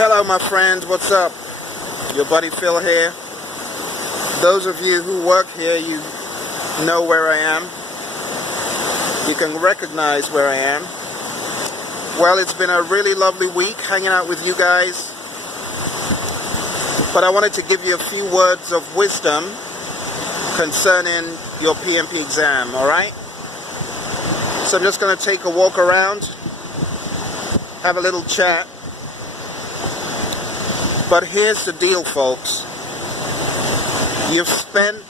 Hello my friends, what's up? Your buddy Phil here. Those of you who work here, you know where I am. You can recognize where I am. Well, it's been a really lovely week hanging out with you guys. But I wanted to give you a few words of wisdom concerning your PMP exam, alright? So I'm just going to take a walk around, have a little chat. But here's the deal, folks. You've spent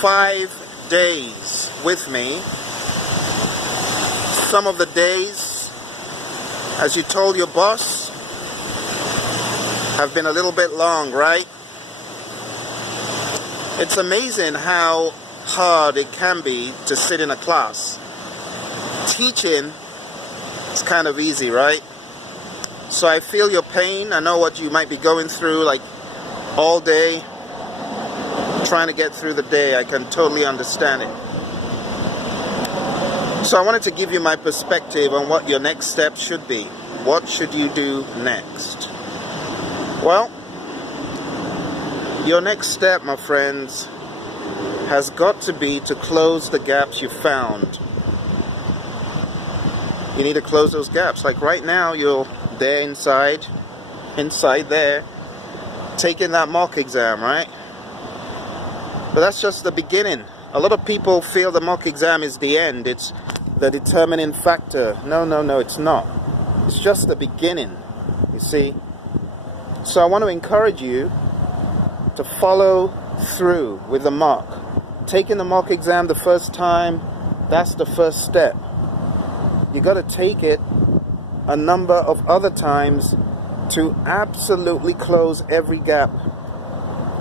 5 days with me. Some of the days, as you told your boss, have been a little bit long, right? It's amazing how hard it can be to sit in a class. Teaching is kind of easy, right? So I feel your pain. I know what you might be going through, like all day, trying to get through the day. I can totally understand it. So I wanted to give you my perspective on what your next step should be. What should you do next? Well, your next step, my friends, has got to be to close the gaps you found. You need to close those gaps. Like right now, you're there inside there, taking that mock exam, right? But that's just the beginning. A lot of people feel the mock exam is the end. It's the determining factor. No, it's not. It's just the beginning, you see. So I want to encourage you to follow through with the mock. Taking the mock exam the first time, that's the first step. You got to take it a number of other times to absolutely close every gap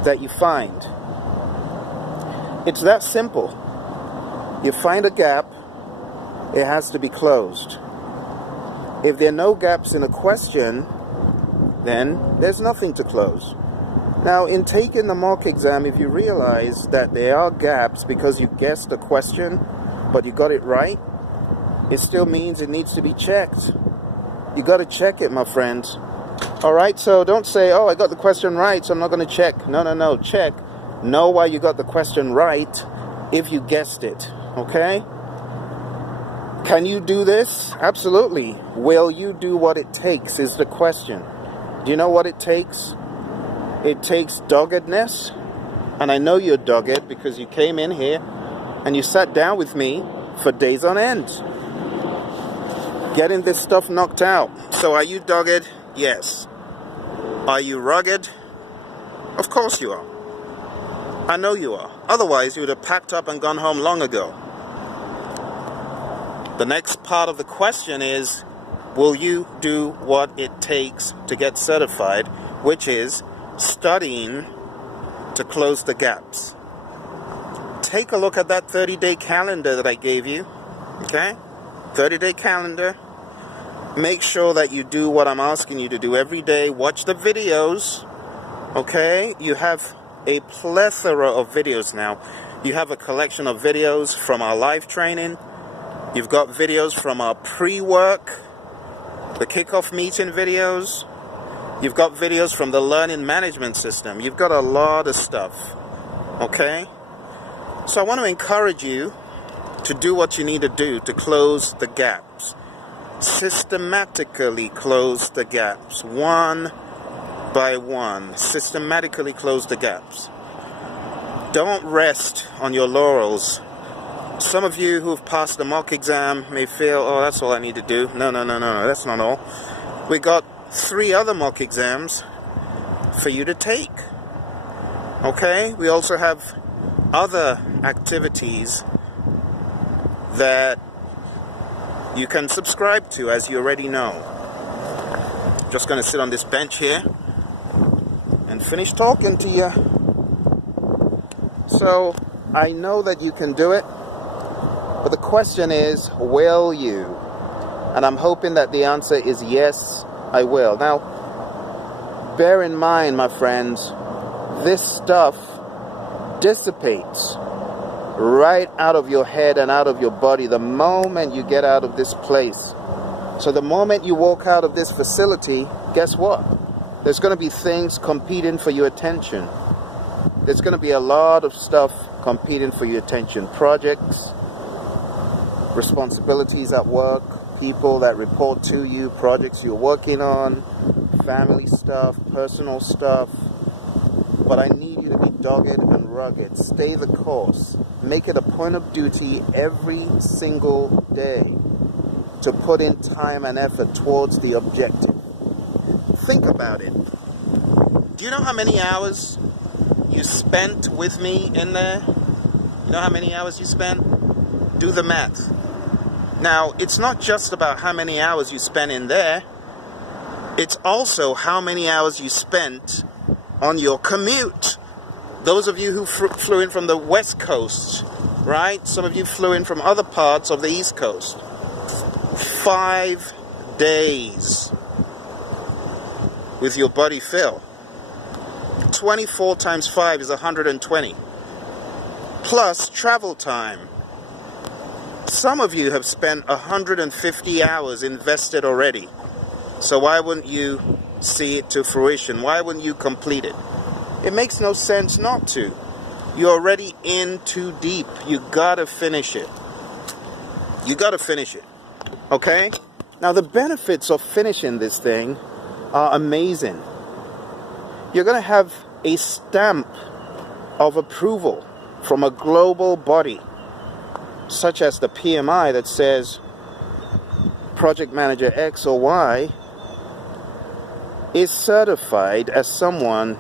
that you find. It's that simple. You find a gap, it has to be closed. If there are no gaps in a question, then there's nothing to close. Now, in taking the mock exam, if you realize that there are gaps because you guessed the question, but you got it right, it still means it needs to be checked. You got to check it, my friends. Alright, so don't say, oh, I got the question right, so I'm not going to check. No, check. Know why you got the question right if you guessed it. Okay? Can you do this? Absolutely. Will you do what it takes is the question. Do you know what it takes? It takes doggedness. And I know you're dogged because you came in here and you sat down with me for days on end, getting this stuff knocked out. So are you dogged? Yes. Are you rugged? Of course you are. I know you are. Otherwise you would have packed up and gone home long ago. The next part of the question is, will you do what it takes to get certified, which is studying to close the gaps. Take a look at that 30-day calendar that I gave you. Okay? 30-day calendar. Make sure that you do what I'm asking you to do every day. Watch the videos. Okay? You have a plethora of videos now. You have a collection of videos from our live training. You've got videos from our pre-work, the kickoff meeting videos. You've got videos from the learning management system. You've got a lot of stuff. Okay? So I want to encourage you to do what you need to do to close the gaps. Systematically close the gaps. One by one. Systematically close the gaps. Don't rest on your laurels. Some of you who've passed the mock exam may feel, oh, that's all I need to do. No, that's not all. We got 3 other mock exams for you to take. Okay? We also have other activities that you can subscribe to, as you already know. Just going to sit on this bench here and finish talking to you. So, I know that you can do it, but the question is, will you? And I'm hoping that the answer is yes, I will. Now, bear in mind, my friends, this stuff dissipates right out of your head and out of your body the moment you get out of this place. So the moment you walk out of this facility, guess what? There's going to be things competing for your attention. There's going to be a lot of stuff competing for your attention. Projects, responsibilities at work, people that report to you, projects you're working on, family stuff, personal stuff. But I need you to be dogged and rugged. Stay the course. Make it a point of duty every single day to put in time and effort towards the objective. Think about it. Do you know how many hours you spent with me in there? You know how many hours you spent? Do the math. Now, it's not just about how many hours you spent in there. It's also how many hours you spent on your commute. Those of you who flew in from the West Coast, right? Some of you flew in from other parts of the East Coast. 5 days with your buddy Phil. 24 times 5 is 120. Plus travel time. Some of you have spent 150 hours invested already. So why wouldn't you see it to fruition? Why wouldn't you complete it? It makes no sense not to. You're already in too deep. You gotta finish it. You gotta finish it. Okay? Now the benefits of finishing this thing are amazing. You're gonna have a stamp of approval from a global body, such as the PMI, that says project manager X or Y is certified as someone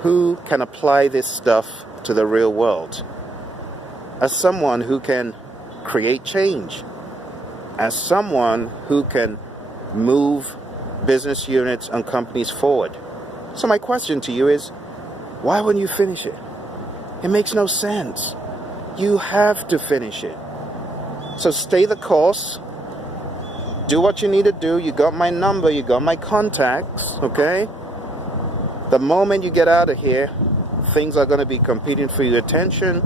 who can apply this stuff to the real world, as someone who can create change, as someone who can move business units and companies forward. So my question to you is, why wouldn't you finish it? It makes no sense. You have to finish it. So stay the course. Do what you need to do. You got my number. You got my contacts. Okay? The moment you get out of here, things are going to be competing for your attention.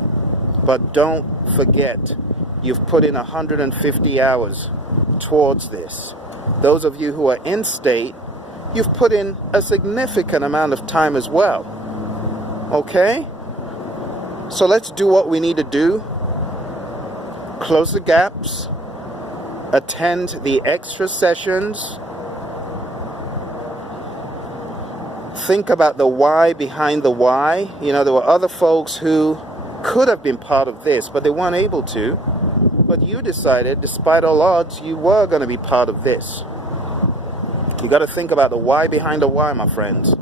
But don't forget, you've put in 150 hours towards this. Those of you who are in state, you've put in a significant amount of time as well. Okay? So let's do what we need to do. Close the gaps. Attend the extra sessions. Think about the why behind the why. You know, there were other folks who could have been part of this, but they weren't able to. But you decided, despite all odds, you were going to be part of this. You got to think about the why behind the why, my friends.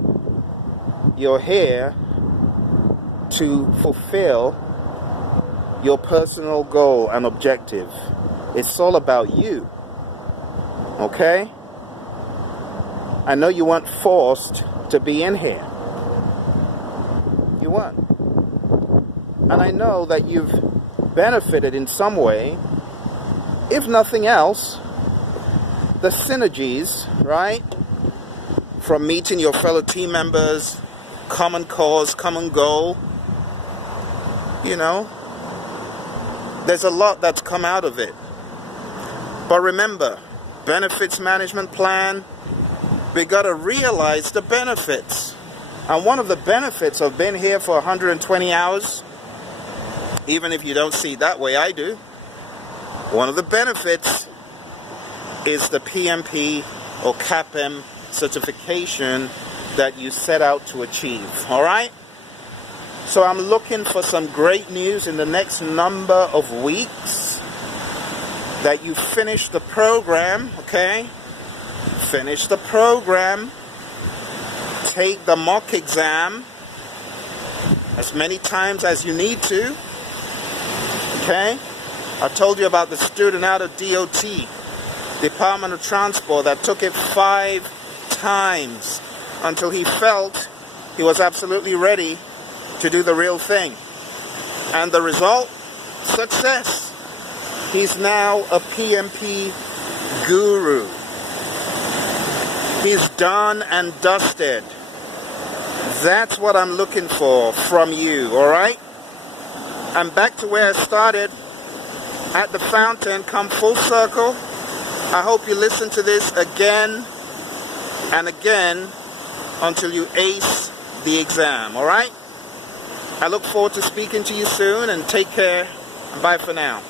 You're here to fulfill your personal goal and objective. It's all about you. Okay? I know you weren't forced to be in here. You weren't. And I know that you've benefited in some way. If nothing else, the synergies, right? From meeting your fellow team members, common cause, common goal. You know, there's a lot that's come out of it. But remember, benefits management plan, we got to realize the benefits. And one of the benefits of being here for 120 hours, even if you don't see it that way, I do. One of the benefits is the PMP or CAPM certification that you set out to achieve. All right? So I'm looking for some great news in the next number of weeks that you finish the program, okay? Finish the program. Take the mock exam as many times as you need to, okay? I told you about the student out of DOT, Department of Transport, that took it 5 times until he felt he was absolutely ready to do the real thing. And the result? Success. He's now a PMP guru. He's done and dusted. That's what I'm looking for from you, all right? I'm back to where I started, at the fountain, come full circle. I hope you listen to this again and again until you ace the exam, all right? I look forward to speaking to you soon, and take care. Bye for now.